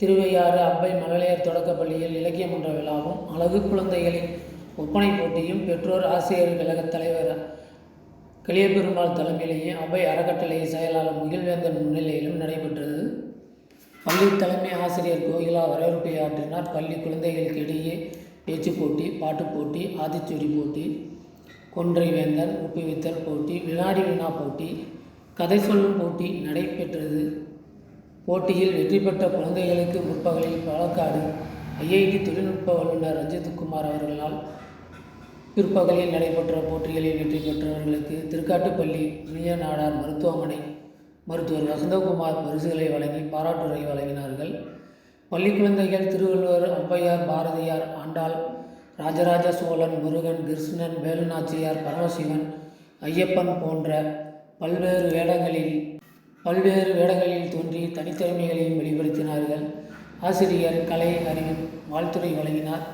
திருவையாறு அப்பை மழலையர் தொடக்கப்பள்ளியில் இலக்கிய மன்ற விழாவும் அழகு குழந்தைகளின் ஒப்பனை போட்டியும் பெற்றோர் ஆசிரியர் கழக தலைவர் கிளியபெருமாள் தலைமையிலேயே அவை அறக்கட்டளை செயலாளர் முகில்வேந்தன் முன்னிலையிலும் நடைபெற்றது. பள்ளி தலைமை ஆசிரியர் கோகிலா வரவேற்பை ஆற்றினார். பள்ளி குழந்தைகளுக்கு இடையே பேச்சு போட்டி, பாட்டுப் போட்டி, ஆத்திச்சூடி போட்டி, கொன்றை வேந்தன் ஒப்புவித்தல் போட்டி, வினாடி வினா போட்டி, கதை சொல்லும் போட்டி நடைபெற்றது. போட்டியில் வெற்றி பெற்ற குழந்தைகளுக்கு முற்பகலில் பாலக்காடு ஐஐடி தொழில்நுட்ப வல்லுநர் ரஞ்சித்குமார் அவர்களால், பிற்பகலில் நடைபெற்ற போட்டிகளில் வெற்றி பெற்றவர்களுக்கு திருக்காட்டுப்பள்ளி இளைய நாடார் மருத்துவமனை மருத்துவர் வசந்தகுமார் பரிசுகளை வழங்கி பாராட்டுரை வழங்கினார்கள். பள்ளி குழந்தைகள் திருவள்ளுவர், ஔவையார், பாரதியார், ஆண்டாள், ராஜராஜ சோழன், முருகன், கிருஷ்ணன், வேலுநாச்சியார், பரமசிவன், ஐயப்பன் போன்ற பல்வேறு வேடங்களில் தோன்றி தனித்திறமைகளையும் வெளிப்படுத்தினார்கள். ஆசிரியர் கலை அறிவின் வாழ்த்துரை வழங்கினார்.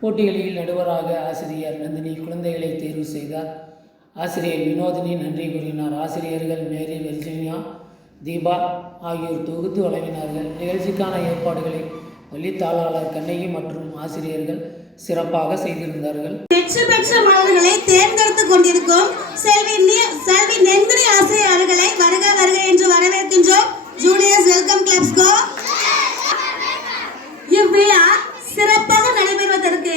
போட்டிகளில் நடுவராக ஆசிரியர் நந்தினி குழந்தைகளை தேர்வு செய்தார். ஆசிரியர் வினோதினி நன்றி கூறினார். ஆசிரியர்கள் மேரி, வெர்ஜினியா, தீபா ஆகியோர் தொகுத்து வழங்கினார்கள். நிகழ்ச்சிக்கான ஏற்பாடுகளை பள்ளி தாளாளர் கண்ணகி மற்றும் ஆசிரியர்கள் சிறப்பாக செய்திருந்தார்கள். வெற்றி பெற்ற மாணவர்களை தேர்ந்தெடுத்துக் கொண்டிருக்கும் செல்வி நந்தினி ஆசிரியர் அவர்களை வருக வருக என்று வரவேற்கின்றோம். ஜூனியர்ஸ் வெல்கம் கிளப்ஸ் கோ. இவ்விழா சிறப்பாக நடைபெறுவதற்கு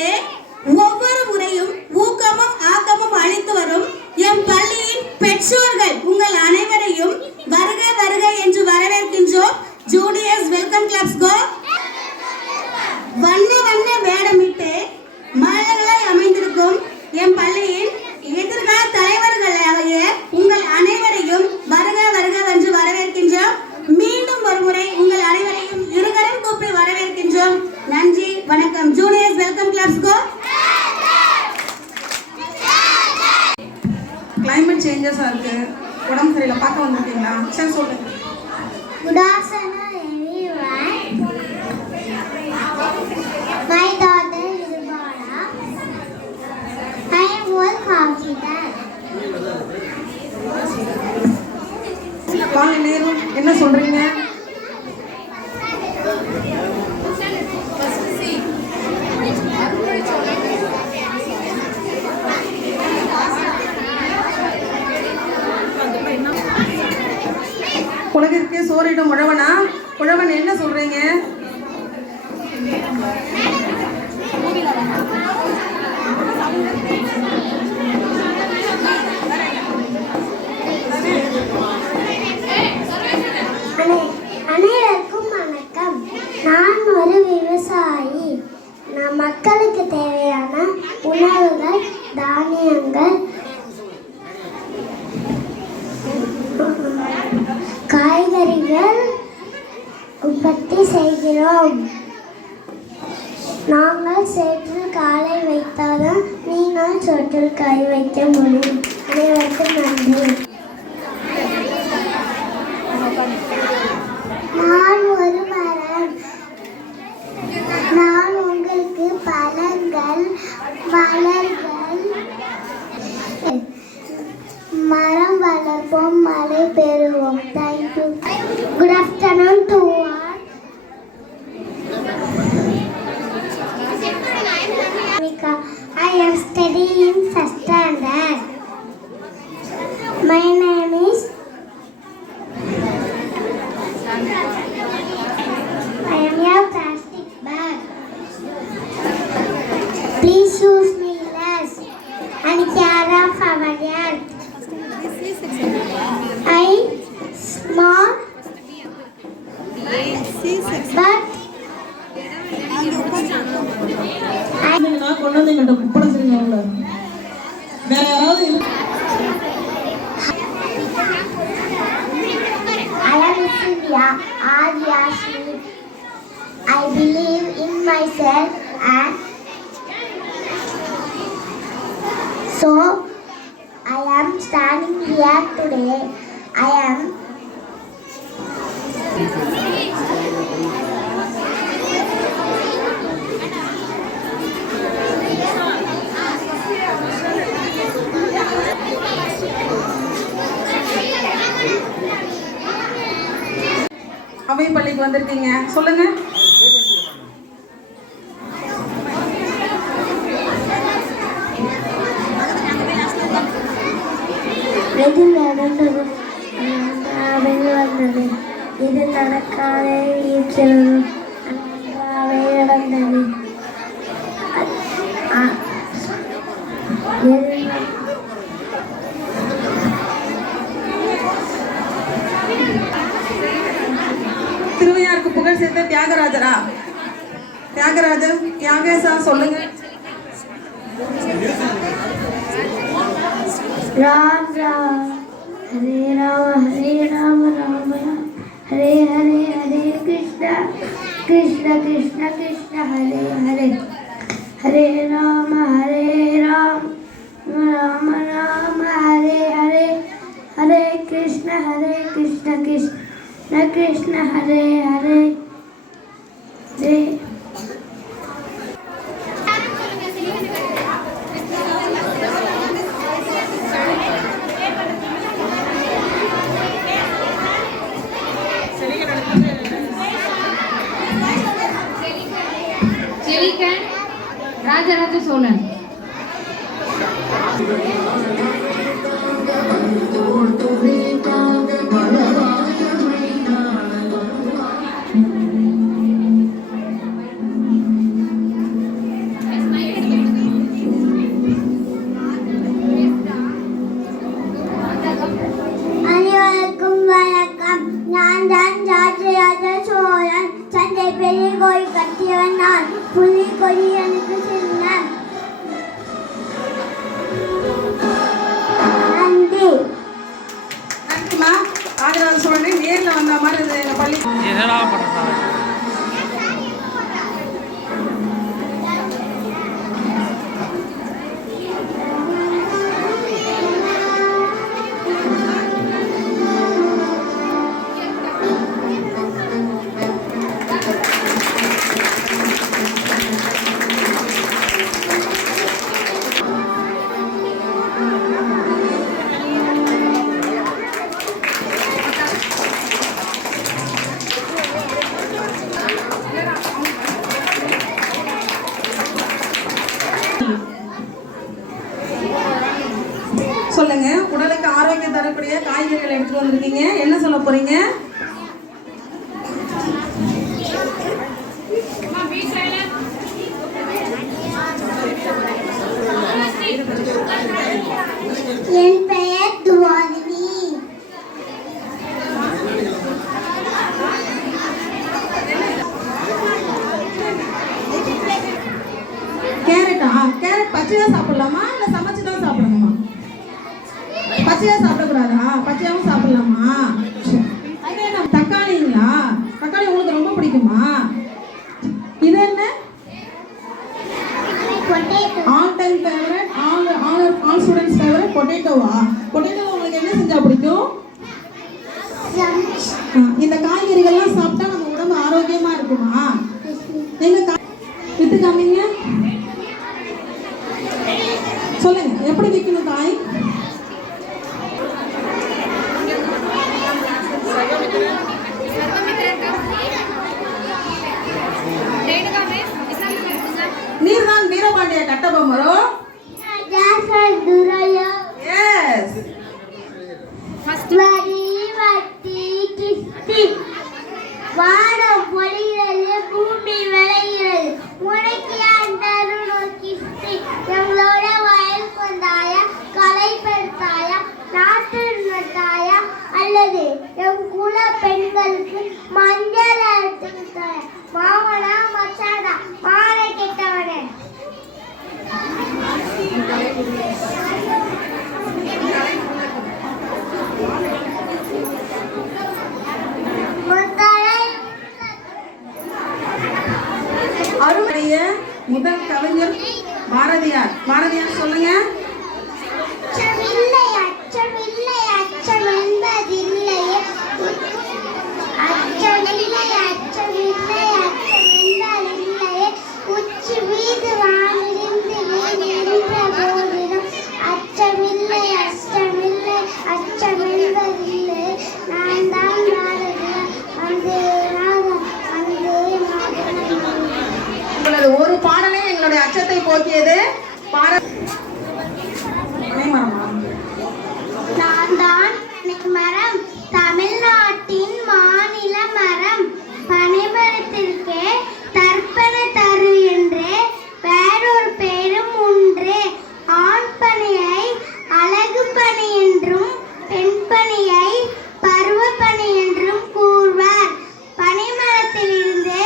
ஒவ்வொரு முறையும் ஊக்கமும் ஆக்கமும் அளித்து வரும் எம் பள்ளியின் பெற்றோர்கள் உங்கள் அனைவரையும் வருக வருக என்று வரவேற்கின்றோம். ஜூனியர்ஸ் வெல்கம் கிளப்ஸ் கோ. வண்ண வண்ண வேடமிட்டு மாணவர்களாய் அமைந்திருக்கும் எம் பள்ளியின் எதிர்கால தலைவர்களாகிய உங்கள் அனைவரையும் வருக வருக என்று வரவேற்கின்றோம். மீண்டும் ஒரு முறை உங்கள் அனைவரையும் இருகரம் கூப்பி வரவேற்கின்றோம். நன்றி, வணக்கம். ஜூனியர்ஸ் வெல்கம் கிளப்ஸ் கோ. கிளைமேட் சேஞ்சஸாக இருக்குது, உடம்பு சரியில்லை, பார்க்க வந்திருக்கீங்களா? சரி சொல்லுங்கள். Good afternoon everyone. My daughter is Bala. I am well confident. வாங்க நேரம் என்ன சொல்கிறீங்க? உலகிற்கு சோறிடும் உழவனா? உழவன் என்ன சொல்றீங்க? அனைவருக்கும் வணக்கம். நான் ஒரு விவசாயி. நான் மக்களுக்கு தேவையான உணவுகள், தானியங்கள், காய்கறிகள் உற்பத்தி செய்கிறோம். நாங்கள் சேற்றில் காலை வைத்தால்தான் நீங்கள் சோற்றில் கை வைக்க முடியும். அனைவருக்கும் நன்றி. நான் ஒரு மரம். நான் உங்களுக்கு பழங்கள், மலர்கள், மரம் வளர்ப்போம், மழை பெறுவோம். Thank you. Good afternoon to all. I am studying first standard. My name is I am your plastic bag. Please use me less and care of our earth. I small but கொண்டு வந்து எங்கள்கிட்ட குப்படம் செய்யுங்க. வேற யாராவது I am Sylvia Adyashmi. I believe in myself and so I am standing here today. I am அவை பள்ளிக்கு வந்திருக்கீங்க, சொல்லுங்க. தியாகராஜரா? தியாகராஜர், தியாகேசா சொல்லுங்க. राम राम हरे राम राम राम हरे हरे हरे कृष्ण कृष्ण कृष्ण कृष्ण हरे हरे हरे राम राम राम हरे हरे हरे कृष्ण कृष्ण कृष्ण हरे हरे हरे செழிக்கன் ராஜராஜ சோழன். அனைவருக்கும் வணக்கம். நான் தான் ராஜராஜ சோழன். தந்தை பெரிய கோயில் கட்டியவன் நான். புலி கொடி எனக்கு சின்னம். நன்றி. நன்றிம்மா. ராஜராஜ சோழன் நேர்ல வந்த மாதிரி இருந்தது எங்க பள்ளி. என்னடா பண்ணுறாங்க? சொல்லுங்க. உடலுக்கு ஆரோக்கியம் தரக்கூடிய காய்கறிகள் எடுத்துட்டு வந்திருக்கீங்க. என்ன சொல்ல போறீங்க? என் பெயர் துவாதினி. கேரட்டா? கேரட் பச்சையா சாப்பிடலாமா இல்ல சமைச்சு தான் சாப்பிடணுமா? பச்சையா சாப்பிடக்கூடாதா? பச்சையாவும் சாப்பிடலாமா? அது என்ன தக்காளிங்களா? தக்காளி உங்களுக்கு ரொம்ப பிடிக்குமா? இது என்ன? All time favourite, all students favourite பொட்டேட்டோவா? பொட்டேட்டோ உங்களுக்கு என்ன செஞ்சா பிடிக்கும்? இந்த காய்கறிகள்லாம் சாப்பிட்டா நம்ம உடம்பு ஆரோக்கியமா இருக்குமா? நீங்க வித்து காமிங்க. சொல்லுங்க, எப்படி விற்கணும் காய்? நீர்தான் வீரபாண்டிய கட்டபொம்மரோ? எஸ். வானம் பொழிகிறது, பூமி விளைகிறது, உனக்கு யாரு நோக்கிட்டு எங்களோட வயல் கொண்டாயா, கலை பெருத்தாயா, நாட்டு நட்டாயா, அல்லது என் குல பெண்களுக்கு மஞ்சள் எடுத்துக்கிட்டாயா? மாமனா மச்சானா மானை கெட்டவனே. அருடைய முதல் கவிஞர் பாரதியார். பாரதியார் சொல்லுங்க. அச்சமில்லை அச்சமில்லை அச்சம் என்பதில்லையே, அச்சமில்லை அச்சமில்லை அச்சம் என்பதில்லையே, உச்சி மீது வானிருந்து நின்ற போதிலும் அச்சமில்லை அச்சமில்லை அச்சம் என்பதில்லை. நான் தான் பாரதியார். அந்தே நாதம் அந்தே நாதம். உங்களது ஒரு பாடலே எங்களுடைய அச்சத்தை போக்கியது. நான் தான் மரம், தமிழ்நாட்டின் மாநில மரம். பனைமரத்திற்கே தர்ப்பண தரு என்றே வேறொரு பேரும் உண்டே. ஆண் பணியை அழகு பணி என்றும், பெண் பணியை பருவ பணி என்றும் கூறுவார். பனைமரத்திலிருந்து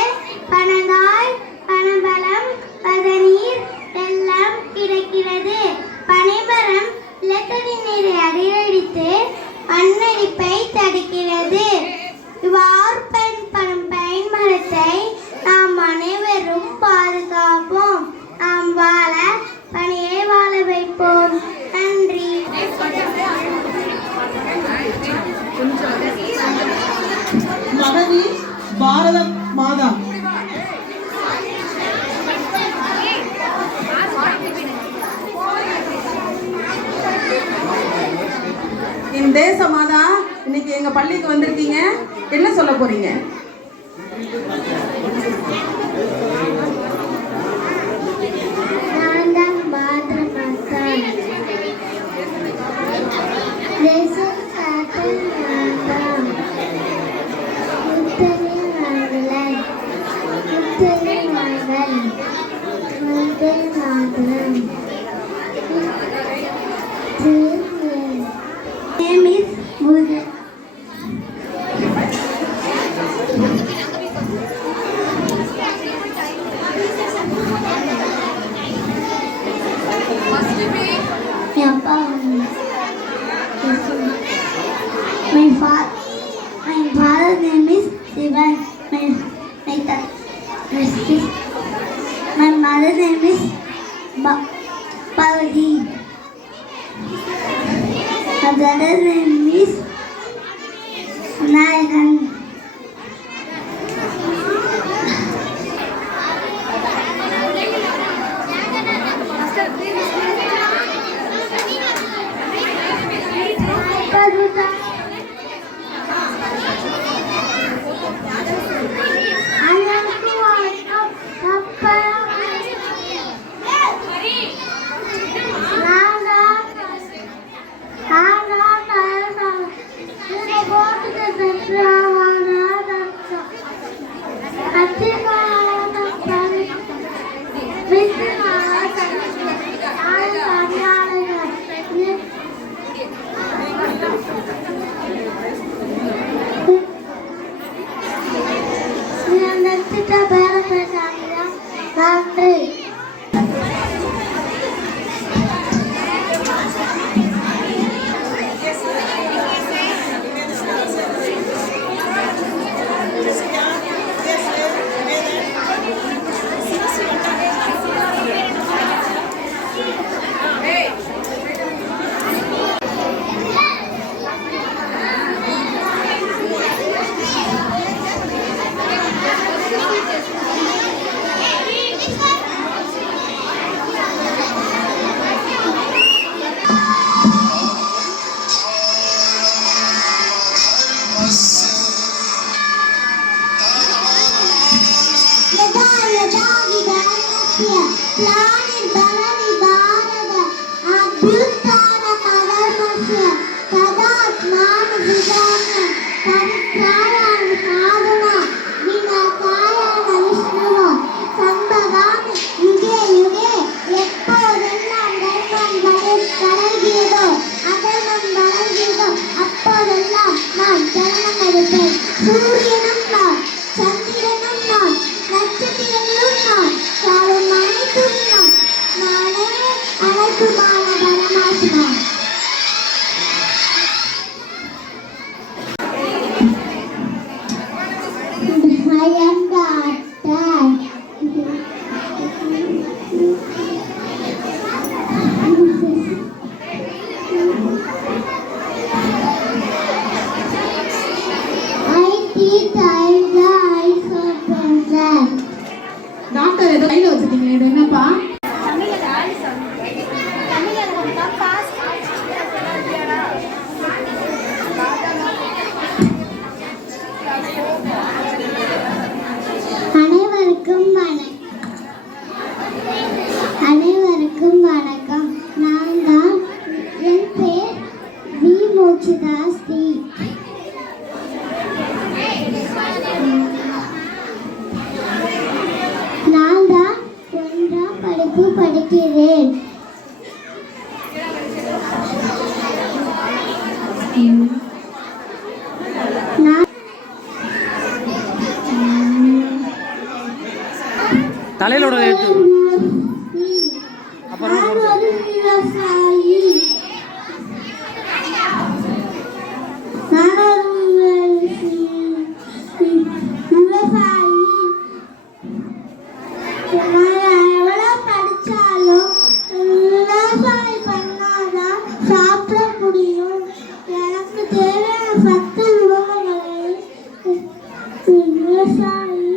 மாதா? என் தேச மாதா, இன்னைக்கு எங்க பள்ளிக்கு வந்திருக்கீங்க, என்ன சொல்ல போறீங்க? நான் தான் பாரத மாதா. தேசம் காத்த மாதா. முத்தனை மகள். முத்தனை மகள். Vande Mataram. Name is Buddha. My father's name is Sivan. My mother's name is Parvati. My brother's name is Nayakan. Doctor ஏதோ கையில வச்சிருக்கீங்க, இது என்னப்பா? அனைவருக்கும் வணக்கம். நான் தான், என் பேர் வி மோட்சதாஸ்தி. நான் தான் 1ஆம் படிப்பு படிக்கிறேன். தலையிலோட எழுத்து நான் ஒரு விவசாயி. நான் எவ்வளோ படித்தாலும் விவசாயி பண்ணாதான் சாப்பிட முடியும். எனக்கு தேவையான சத்து உணவுகளை விவசாயி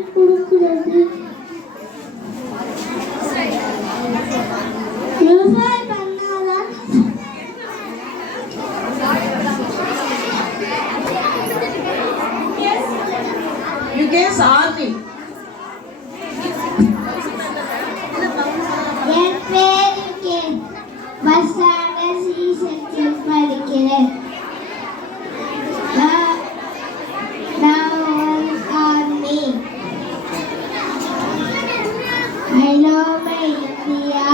I love my India.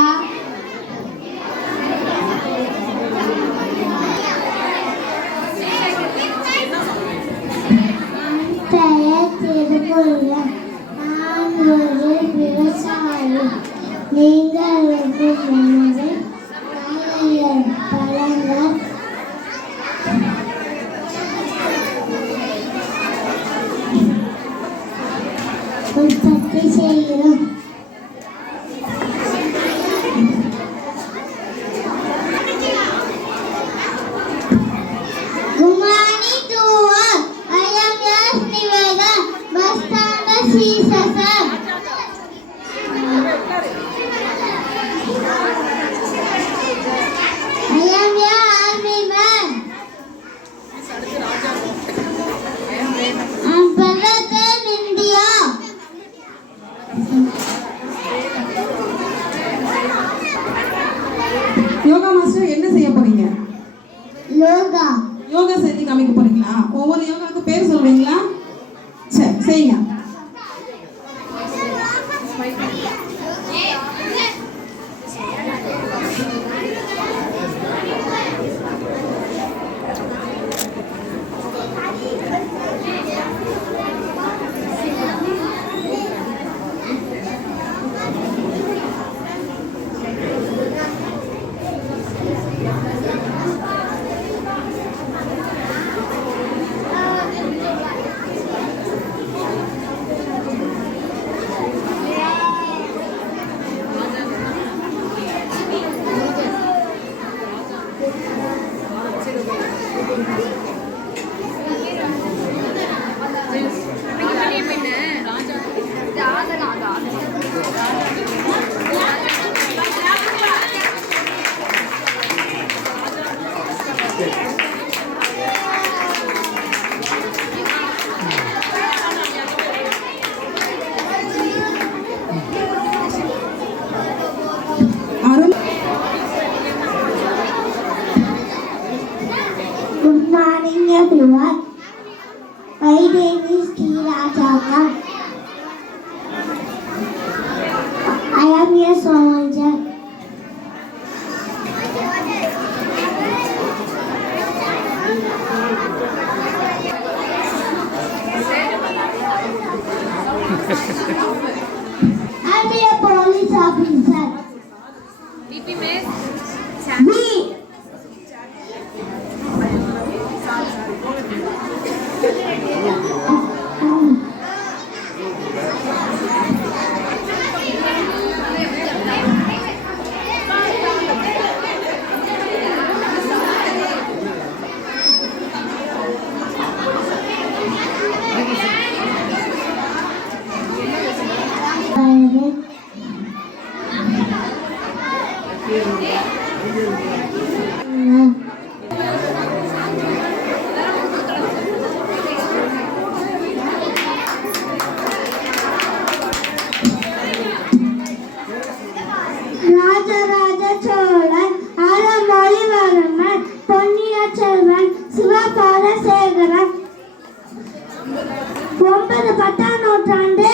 பெயர் திருமுருகன். நான் ஒரு விவசாயி. நீங்கள் எனது காய்கறிகள் பழங்கள் உற்பத்தி செய்கிறோம். Good morning to all. I am Yash Niveda, bus standard CSSR. I am your army man. I am Bharat in India. Yoga master என்ன செய்ய போறீங்க? Yoga. யோகா செஞ்சு காமிக்க போறீங்களா? ஒவ்வொரு யோகாவுக்கு பேர் சொல்றீங்களா? சரி, செய்யுங்க. Good morning everyone. My name is Kirajaka. I am a soldier. I am a police officer. We Rajaraja Cholan, அறமொழிவர்மன், Ponniyin Selvan, சிவபாலசேகரன். 9-10 நூற்றாண்டு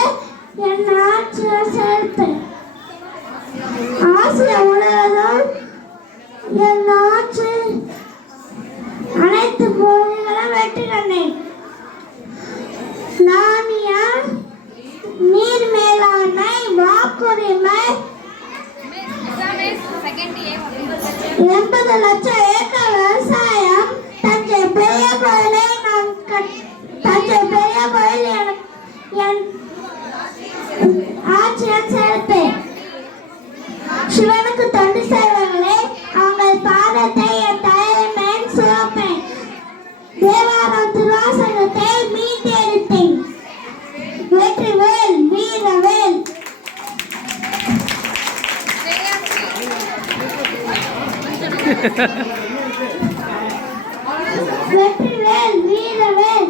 என் ஆட்சியை சேர்ப்பேன். ஆசிய உலகம் என் ஆட்சி அனைத்து மொழிகளும் வெற்றி கண்டேன். நாணயம், நீர் மேலாண்மை, வாக்குரிமை, 80 லட்சம் ஏக்கர் விவசாயம், தஞ்சை பெரிய கோயிலை தஞ்சை பெரிய கோயில் என் ஆட்சியில் சேர்ப்பேன். சிவனுக்கு தொண்டு செய்வர்களே, அவங்கள் பாதத்தை என் தலையில் மேல் சுமப்பேன். தேவாரம் திருவாசகத்தை மீட்டெடுப்பேன். வெற்றிவேல், வீரவேல். வெற்றிவேல், வீரவேல்.